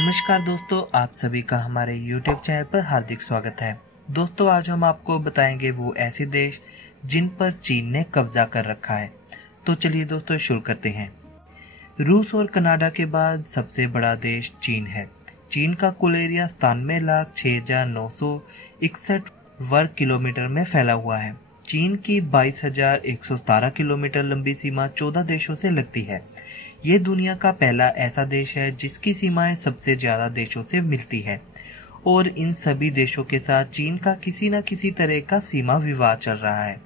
नमस्कार दोस्तों, आप सभी का हमारे YouTube चैनल पर हार्दिक स्वागत है। दोस्तों, आज हम आपको बताएंगे वो ऐसे देश जिन पर चीन ने कब्जा कर रखा है। तो चलिए दोस्तों शुरू करते हैं। रूस और कनाडा के बाद सबसे बड़ा देश चीन है। चीन का कुल एरिया 97,06,961 वर्ग किलोमीटर में फैला हुआ है। चीन की 22,117 किलोमीटर लंबी सीमा 14 देशों से लगती है। ये दुनिया का पहला ऐसा देश है जिसकी सीमाएं सबसे ज्यादा देशों से मिलती है और इन सभी देशों के साथ चीन का किसी न किसी तरह का सीमा विवाद चल रहा है।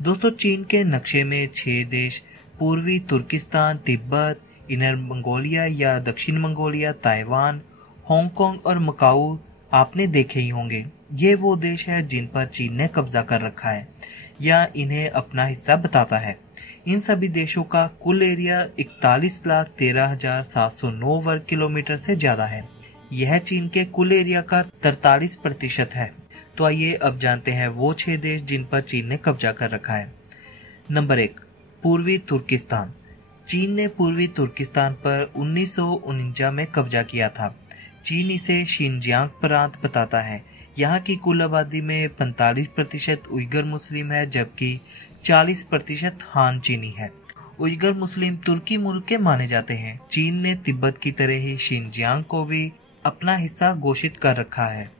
दोस्तों, चीन के नक्शे में 6 देश पूर्वी तुर्किस्तान, तिब्बत, इनर मंगोलिया या दक्षिण मंगोलिया, ताइवान, हांगकांग और मकाऊ आपने देखे ही होंगे। ये वो देश है जिन पर चीन ने कब्जा कर रखा है या इन्हें अपना हिस्सा बताता है। इन सभी देशों का कुल एरिया 41,13,709 वर्ग किलोमीटर से ज्यादा है। यह चीन के कुल एरिया का 43% है। तो आइए अब जानते हैं वो 6 देश जिन पर चीन ने कब्जा कर रखा है। नंबर 1, पूर्वी तुर्किस्तान। चीन ने पूर्वी तुर्किस्तान पर 1949 में कब्जा किया था। चीन इसे शिनजियांग प्रांत बताता है। यहाँ की कुल आबादी में 45% उइगर मुस्लिम है, जबकि 40% हान चीनी है। उइगर मुस्लिम तुर्की मूल के माने जाते हैं। चीन ने तिब्बत की तरह ही शिनजियांग को भी अपना हिस्सा घोषित कर रखा है।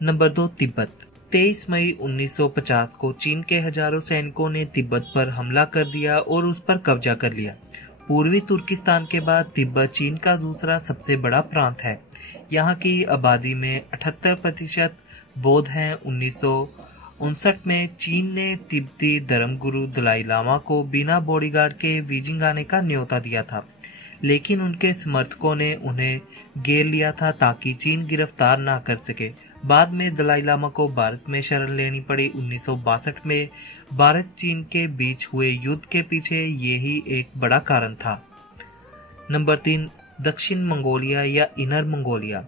नंबर 2, तिब्बत। 23 मई 1950 को चीन के हजारों सैनिकों ने तिब्बत पर हमला कर दिया और उस पर कब्जा कर लिया। पूर्वी तुर्किस्तान के बाद तिब्बत चीन का दूसरा सबसे बड़ा प्रांत है। यहाँ की आबादी में 78% बौद्ध हैं। 1959 में चीन ने तिब्बती धर्मगुरु दलाई लामा को बिना बॉडीगार्ड के बीजिंग आने का न्योता दिया था, लेकिन उनके समर्थकों ने उन्हें घेर लिया था ताकि चीन गिरफ्तार ना कर सके। बाद में दलाई लामा को भारत में शरण लेनी पड़ी। 1962 में भारत चीन के बीच हुए युद्ध के पीछे यही एक बड़ा कारण था। नंबर 3, दक्षिण मंगोलिया या इनर मंगोलिया।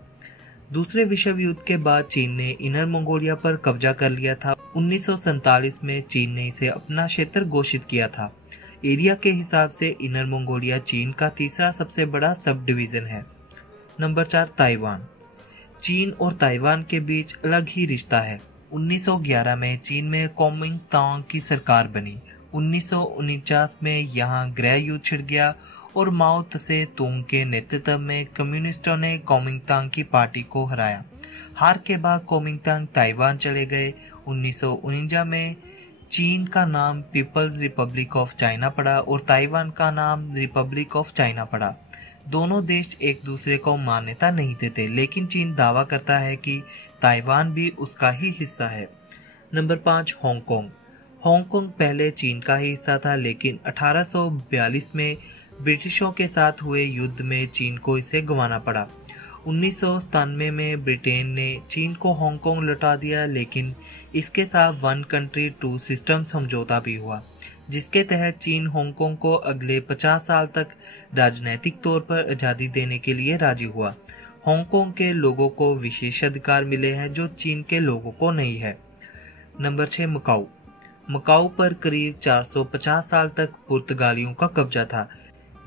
दूसरे विश्व युद्ध के बाद चीन ने इनर मंगोलिया पर कब्जा कर लिया था। 1947 में चीन ने इसे अपना क्षेत्र घोषित किया था। एरिया के हिसाब से इनर मंगोलिया चीन का तीसरा सबसे बड़ा सब डिवीजन है। Number 4, Taiwan. चीन और ताइवान के बीच अलग ही रिश्ता है। 1911 में चीन में कुओमिंतांग की सरकार बनी। 1949 में यहाँ गृह युद्ध छिड़ गया और माओ त्से तुंग के नेतृत्व में कम्युनिस्टों ने कुओमिंतांग की पार्टी को हराया। हार के बाद कुओमिंतांग ताइवान चले गए। 1949 में चीन का नाम पीपल्स रिपब्लिक ऑफ चाइना पड़ा और ताइवान का नाम रिपब्लिक ऑफ चाइना पड़ा। दोनों देश एक दूसरे को मान्यता नहीं देते, लेकिन चीन दावा करता है कि ताइवान भी उसका ही हिस्सा है। Number 5, Hong Kong. हांगकांग पहले चीन का ही हिस्सा था, लेकिन 1842 में ब्रिटिशों के साथ हुए युद्ध में चीन को इसे गंवाना पड़ा। 1997 में ब्रिटेन ने चीन को हांगकांग लौटा दिया, लेकिन इसके साथ वन कंट्री टू सिस्टम समझौता भी हुआ, जिसके तहत चीन हांगकांग को अगले 50 साल तक राजनीतिक तौर पर आज़ादी देने के लिए राजी हुआ। हांगकांग के लोगों को विशेष अधिकार मिले हैं जो चीन के लोगों को नहीं है। नंबर 6, मकाऊ। मकाऊ पर करीब 450 साल तक पुर्तगालियों का कब्जा था।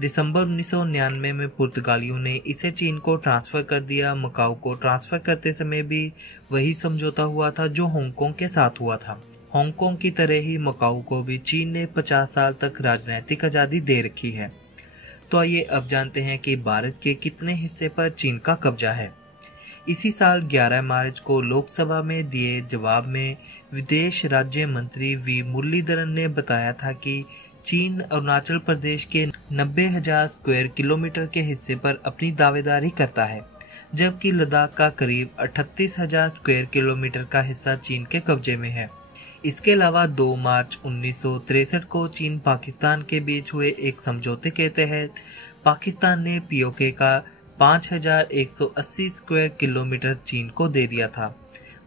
दिसंबर 1999 में पुर्तगालियों ने इसे चीन को ट्रांसफर कर दिया। मकाऊ को ट्रांसफर करते समय भी वही समझौता हुआ था जो हांगकांग के साथ हुआ था। हांगकांग की तरह ही मकाऊ को भी चीन ने 50 साल तक राजनीतिक आज़ादी दे रखी है। तो आइए अब जानते हैं कि भारत के कितने हिस्से पर चीन का कब्जा है। इसी साल 11 मार्च को लोकसभा में दिए जवाब में विदेश राज्य मंत्री वी मुरलीधरन ने बताया था कि चीन अरुणाचल प्रदेश के 90,000 स्क्वायर किलोमीटर के हिस्से पर अपनी दावेदारी करता है, जबकि लद्दाख का करीब 38,000 स्क्वायर किलोमीटर का हिस्सा चीन के कब्जे में है। इसके अलावा 2 मार्च 1963 को चीन पाकिस्तान के बीच हुए एक समझौते के तहत पाकिस्तान ने पीओके का 5,180 स्क्वायर किलोमीटर चीन को दे दिया था।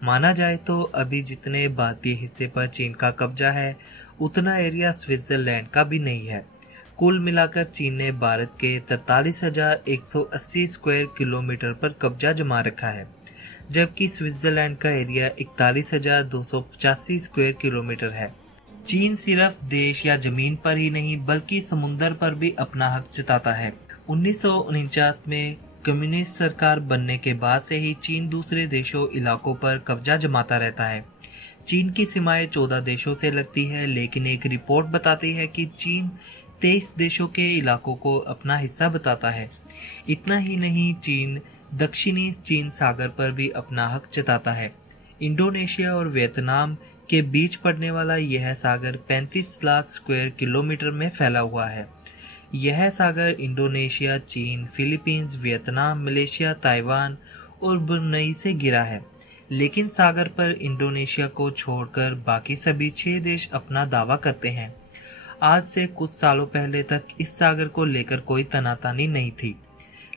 माना जाए तो अभी जितने भारतीय हिस्से पर चीन का कब्जा है उतना एरिया स्विट्जरलैंड का भी नहीं है। कुल मिलाकर चीन ने भारत के 43,180 स्क्वायर किलोमीटर पर कब्जा जमा रखा है, जबकि स्विट्जरलैंड का एरिया 41,285 स्क्वायर किलोमीटर है। चीन सिर्फ देश या जमीन पर ही नहीं बल्कि समुद्र पर भी अपना हक जताता है। 1949 में कम्युनिस्ट सरकार बनने के बाद से ही चीन दूसरे देशों इलाकों पर कब्जा जमाता रहता है। चीन की सीमाएं 14 देशों से लगती है, लेकिन एक रिपोर्ट बताती है कि चीन 23 देशों के इलाकों को अपना हिस्सा बताता है। इतना ही नहीं, चीन दक्षिणी चीन सागर पर भी अपना हक जताता है। इंडोनेशिया और वियतनाम के बीच पड़ने वाला यह सागर 35 लाख स्क्वायर किलोमीटर में फैला हुआ है। यह सागर इंडोनेशिया, चीन, फिलीपींस, वियतनाम, मलेशिया, ताइवान और ब्रुनई से घिरा है। लेकिन सागर पर इंडोनेशिया को छोड़कर बाकी सभी 6 देश अपना दावा करते हैं। आज से कुछ सालों पहले तक इस सागर को लेकर कोई तनातनी नहीं थी,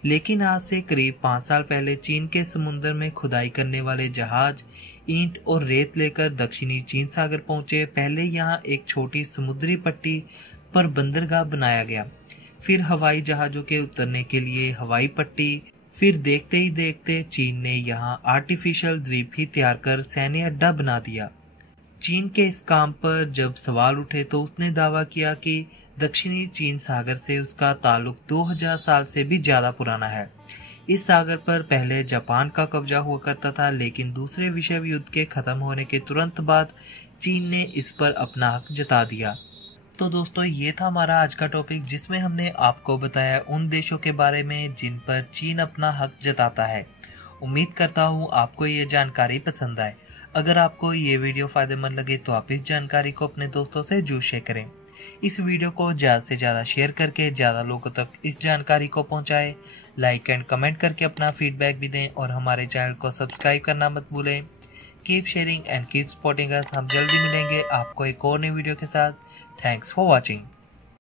लेकिन आज से करीब 5 साल पहले चीन के समुद्र में खुदाई करने वाले जहाज ईंट और रेत लेकर दक्षिणी चीन सागर पहुंचे। पहले यहां एक छोटी समुद्री पट्टी पर बंदरगाह बनाया गया, फिर हवाई जहाजों के उतरने के लिए हवाई पट्टी, फिर देखते ही देखते चीन ने यहां आर्टिफिशियल द्वीप ही तैयार कर सैन्य अड्डा बना दिया। चीन के इस काम पर जब सवाल उठे तो उसने दावा किया कि दक्षिणी चीन सागर से उसका ताल्लुक 2000 साल से भी ज्यादा पुराना है। इस सागर पर पहले जापान का कब्जा हुआ करता था, लेकिन दूसरे विश्व युद्ध के खत्म होने के तुरंत बाद चीन ने इस पर अपना हक जता दिया। तो दोस्तों, ये था हमारा आज का टॉपिक, जिसमें हमने आपको बताया उन देशों के बारे में जिन पर चीन अपना हक जताता है। उम्मीद करता हूँ आपको ये जानकारी पसंद आए। अगर आपको ये वीडियो फायदेमंद लगे तो आप इस जानकारी को अपने दोस्तों से जरूर शेयर करें। इस वीडियो को ज़्यादा से ज़्यादा शेयर करके ज़्यादा लोगों तक इस जानकारी को पहुँचाएं। लाइक एंड कमेंट करके अपना फीडबैक भी दें और हमारे चैनल को सब्सक्राइब करना मत भूलें। Keep sharing and keep supporting us. हम जल्दी मिलेंगे आपको एक और नई वीडियो के साथ। Thanks for watching.